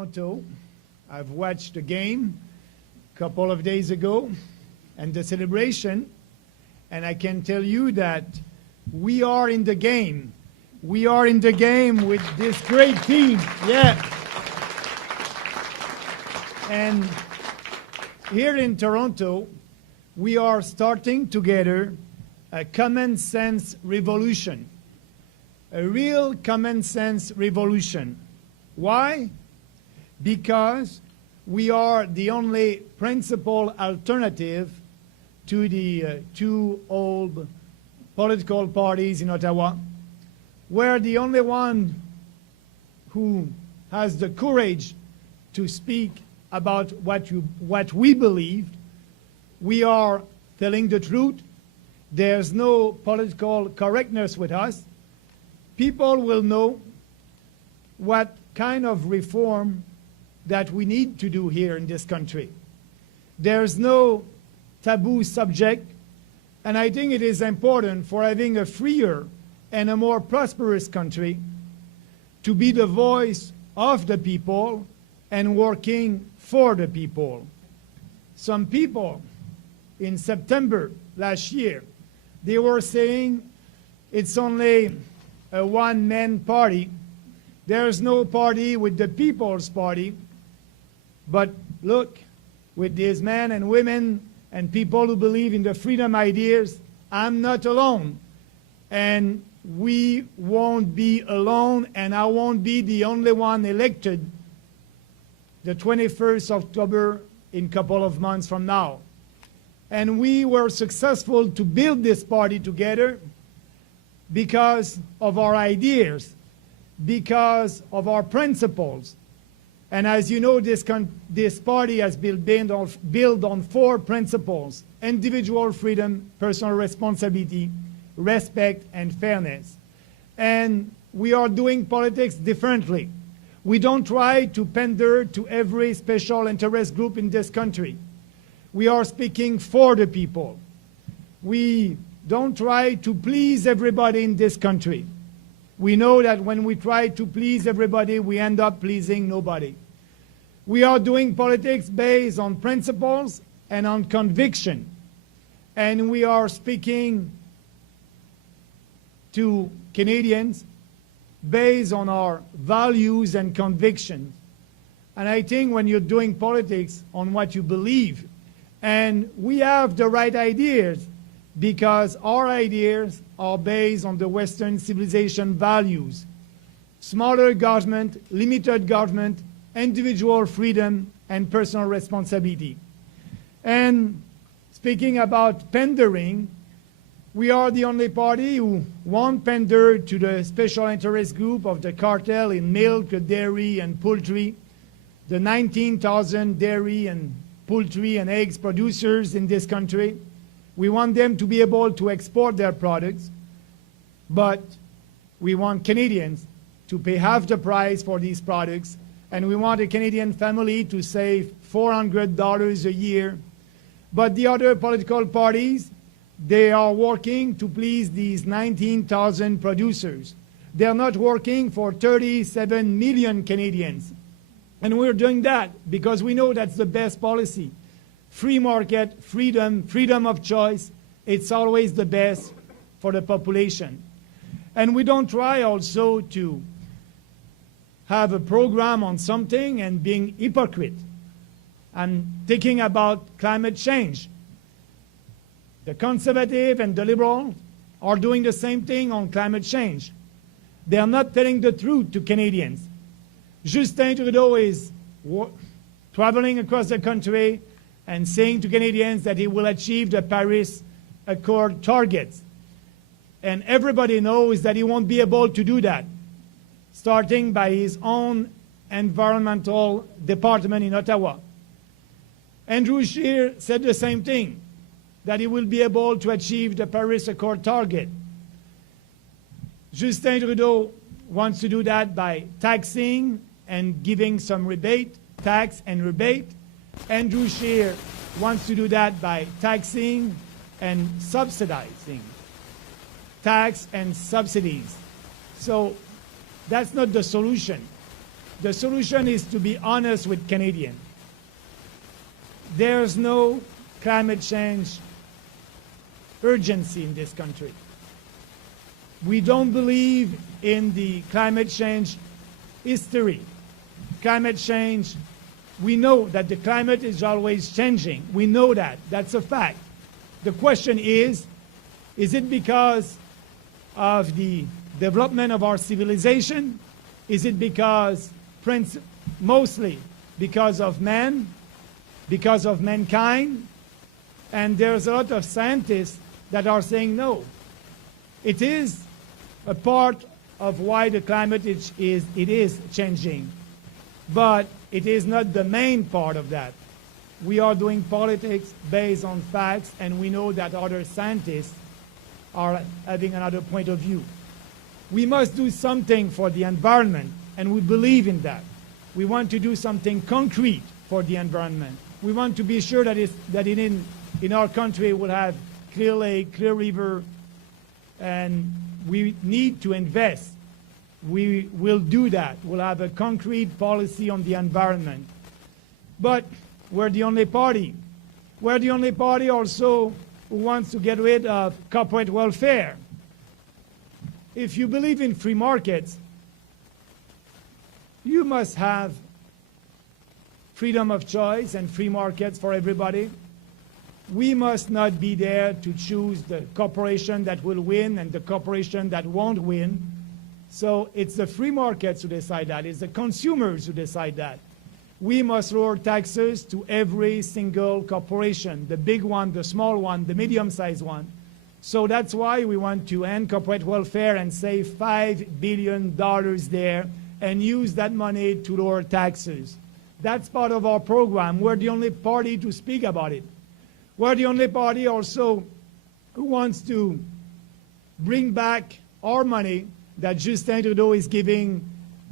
Toronto. I've watched the game a couple of days ago and the celebration, and I can tell you that we are in the game. We are in the game with this great team. Yeah. And here in Toronto, we are starting together a common sense revolution, a real common sense revolution. Why? Because we are the only principal alternative to the two old political parties in Ottawa. We're the only one who has the courage to speak about what we believe. We are telling the truth. There's no political correctness with us. People will know what kind of reform that we need to do here in this country. There's no taboo subject, and I think it is important for having a freer and a more prosperous country to be the voice of the people and working for the people. Some people in September last year, they were saying it's only a one-man party. There's no party with the People's Party. But look, with these men and women and people who believe in the freedom ideas, I'm not alone. And we won't be alone, and I won't be the only one elected the 21st of October in a couple of months from now. And we were successful to build this party together because of our ideas, because of our principles. And as you know, this party has been built on four principles: individual freedom, personal responsibility, respect, and fairness. And we are doing politics differently. We don't try to pander to every special interest group in this country. We are speaking for the people. We don't try to please everybody in this country. We know that when we try to please everybody, we end up pleasing nobody. We are doing politics based on principles and on conviction. And we are speaking to Canadians based on our values and convictions. And I think when you're doing politics on what you believe, and we have the right ideas because our ideas are based on the Western civilization values: smaller government, limited government, individual freedom, and personal responsibility. And speaking about pandering, we are the only party who won't pander to the special interest group of the cartel in milk, dairy, and poultry, the 19,000 dairy and poultry and eggs producers in this country. We want them to be able to export their products, but we want Canadians to pay half the price for these products, and we want a Canadian family to save $400 a year. But the other political parties, they are working to please these 19,000 producers. They are not working for 37 million Canadians. And we're doing that because we know that's the best policy. Free market, freedom, freedom of choice, it's always the best for the population. And we don't try also to have a program on something and being hypocrite and thinking about climate change. The conservative and the liberal are doing the same thing on climate change. They are not telling the truth to Canadians. Justin Trudeau is traveling across the country and saying to Canadians that he will achieve the Paris Accord targets. And everybody knows that he won't be able to do that, starting by his own environmental department in Ottawa. Andrew Scheer said the same thing, that he will be able to achieve the Paris Accord target. Justin Trudeau wants to do that by taxing and giving some rebate, tax and rebate. Andrew Scheer wants to do that by taxing and subsidizing, tax and subsidies. So that's not the solution. The solution is to be honest with Canadians. There's no climate change urgency in this country. We don't believe in the climate change history. Climate change, we know that the climate is always changing. We know that. That's a fact. The question is it because of the development of our civilization? Is it because, mostly because of man, because of mankind? And there's a lot of scientists that are saying no. It is a part of why the climate is changing, but it is not the main part of that. We are doing politics based on facts, and we know that other scientists are having another point of view. We must do something for the environment, and we believe in that. We want to do something concrete for the environment. We want to be sure that in our country we'll have clear lake, clear river, and we need to invest. We will do that. We'll have a concrete policy on the environment. But we're the only party. We're the only party also who wants to get rid of corporate welfare. If you believe in free markets, you must have freedom of choice and free markets for everybody. We must not be there to choose the corporation that will win and the corporation that won't win. So it's the free markets who decide that. It's the consumers who decide that. We must lower taxes to every single corporation, the big one, the small one, the medium-sized one. So that's why we want to end corporate welfare and save $5 billion there and use that money to lower taxes. That's part of our program. We're the only party to speak about it. We're the only party also who wants to bring back our money that Justin Trudeau is giving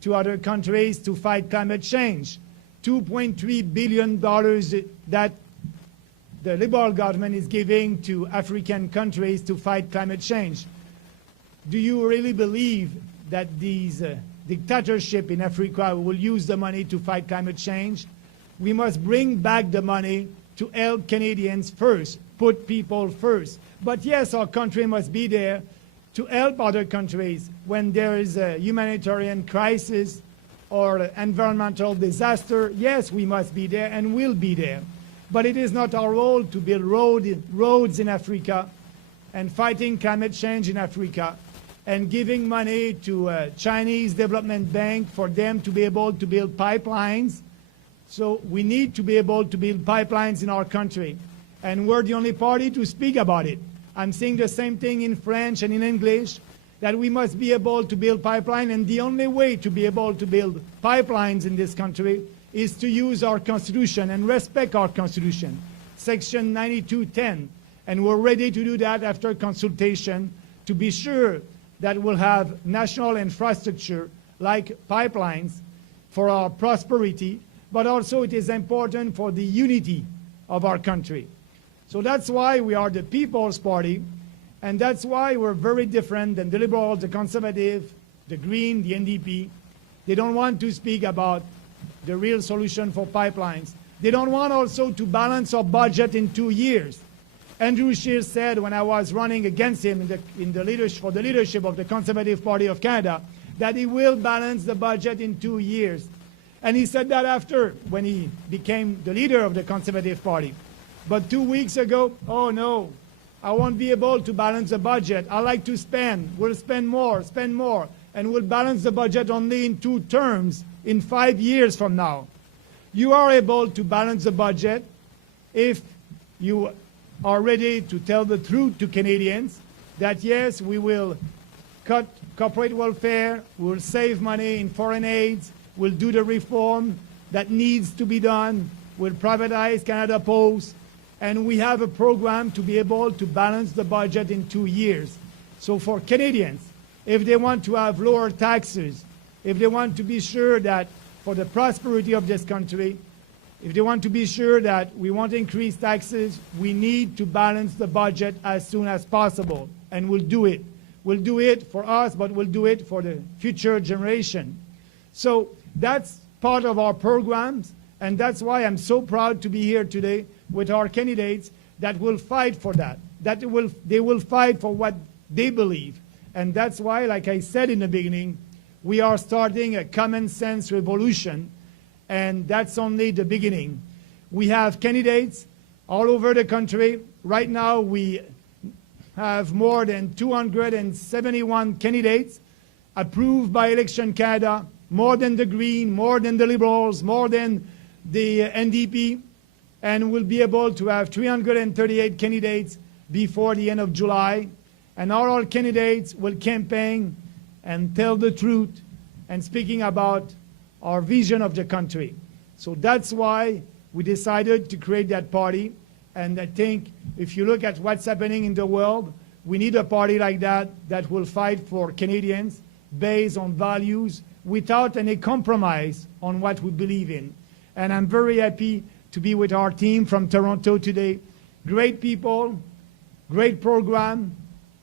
to other countries to fight climate change. $2.3 billion that the Liberal government is giving to African countries to fight climate change. Do you really believe that these dictatorships in Africa will use the money to fight climate change? We must bring back the money to help Canadians first, put people first. But yes, our country must be there to help other countries when there is a humanitarian crisis or environmental disaster. Yes, we must be there and will be there. But it is not our role to build roads in Africa and fighting climate change in Africa and giving money to a Chinese development bank for them to be able to build pipelines. So we need to be able to build pipelines in our country. And we're the only party to speak about it. I'm saying the same thing in French and in English, that we must be able to build pipelines. And the only way to be able to build pipelines in this country is to use our Constitution and respect our Constitution, Section 9210. And we're ready to do that after consultation to be sure that we'll have national infrastructure like pipelines for our prosperity, but also it is important for the unity of our country. So that's why we are the People's Party, and that's why we're very different than the Liberals, the Conservative, the Green, the NDP. They don't want to speak about the real solution for pipelines. They don't want also to balance our budget in 2 years. Andrew Scheer said when I was running against him for the leadership of the Conservative Party of Canada that he will balance the budget in 2 years. And he said that after, when he became the leader of the Conservative Party. But 2 weeks ago, oh no, I won't be able to balance the budget. I like to spend. We'll spend more, and we'll balance the budget only in 2 terms in 5 years from now. You are able to balance the budget if you are ready to tell the truth to Canadians that yes, we will cut corporate welfare, we'll save money in foreign aids, we'll do the reform that needs to be done, we'll privatize Canada Post, and we have a program to be able to balance the budget in 2 years. So for Canadians, if they want to have lower taxes, if they want to be sure that for the prosperity of this country, if they want to be sure that we won't increase taxes, we need to balance the budget as soon as possible, and we'll do it. We'll do it for us, but we'll do it for the future generation. So That's part of our programs, and that's why I'm so proud to be here today with our candidates that will fight for that. They will fight for what they believe. And that's why, like I said in the beginning, we are starting a common sense revolution, and that's only the beginning. We have candidates all over the country. Right now, we have more than 271 candidates approved by Election Canada, more than the Green, more than the Liberals, more than the NDP, and we'll be able to have 338 candidates before the end of July. And all our candidates will campaign and tell the truth and speaking about our vision of the country. So that's why we decided to create that party. And I think if you look at what's happening in the world, we need a party like that that will fight for Canadians based on values without any compromise on what we believe in. And I'm very happy to be with our team from Toronto today. Great people, great program.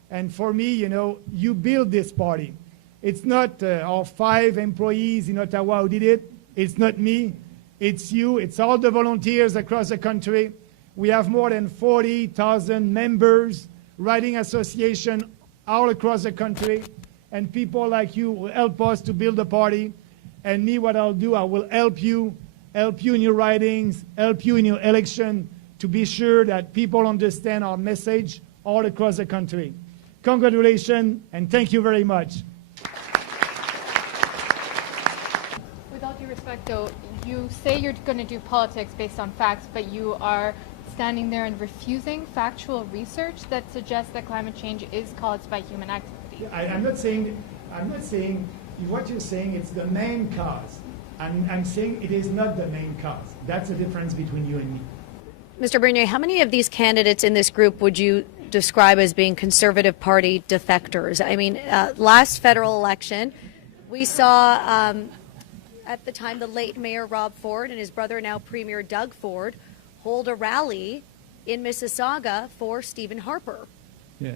And for me, you know, you build this party. It's not our 5 employees in Ottawa who did it. It's not me. It's you. It's all the volunteers across the country. We have more than 40,000 members, riding association all across the country. And people like you will help us to build a party. And me, what I'll do, I will help you in your ridings, help you in your election to be sure that people understand our message all across the country. Congratulations, and thank you very much. With all due respect, though, you say you're going to do politics based on facts, but you are standing there and refusing factual research that suggests that climate change is caused by human activity. I'm not saying what you're saying it's the main cause. I'm saying it is not the main cause. That's the difference between you and me. Mr. Bernier, how many of these candidates in this group would you describe as being Conservative Party defectors? I mean, last federal election, we saw at the time the late Mayor Rob Ford and his brother, now Premier Doug Ford, hold a rally in Mississauga for Stephen Harper. Yeah.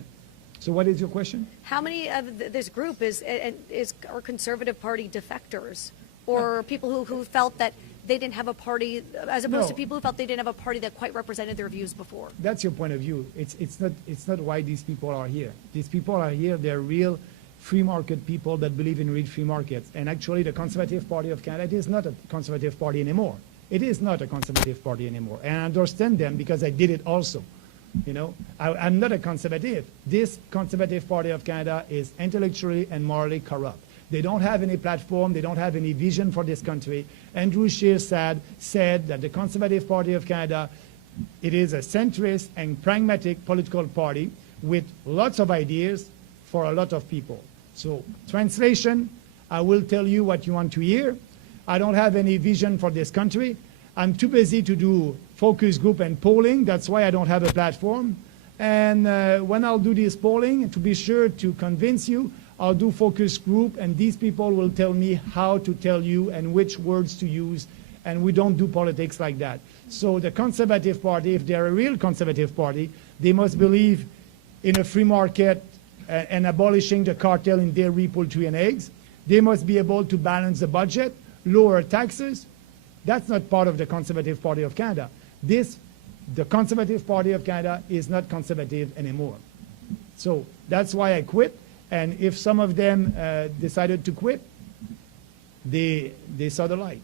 So what is your question? How many of this group are Conservative Party defectors, or people who felt that they didn't have a party, as opposed to people who felt they didn't have a party that quite represented their views before? That's your point of view. It's not why these people are here. These people are here. They're real free market people that believe in real free markets. And actually, the Conservative Party of Canada is not a Conservative Party anymore. It is not a Conservative Party anymore. And I understand them because I did it also. You know, I'm not a conservative. This Conservative Party of Canada is intellectually and morally corrupt. They don't have any platform. They don't have any vision for this country. Andrew Scheer said that the Conservative Party of Canada, it is a centrist and pragmatic political party with lots of ideas for a lot of people. So, translation, I will tell you what you want to hear. I don't have any vision for this country. I'm too busy to do focus group and polling. That's why I don't have a platform. And when I'll do this polling, to be sure to convince you, I'll do focus group, and these people will tell me how to tell you and which words to use, and we don't do politics like that. So the Conservative Party, if they're a real Conservative Party, they must believe in a free market and abolishing the cartel in dairy, poultry, and eggs. They must be able to balance the budget, lower taxes. That's not part of the Conservative Party of Canada. The Conservative Party of Canada is not conservative anymore. So that's why I quit. And if some of them decided to quit, they saw the light.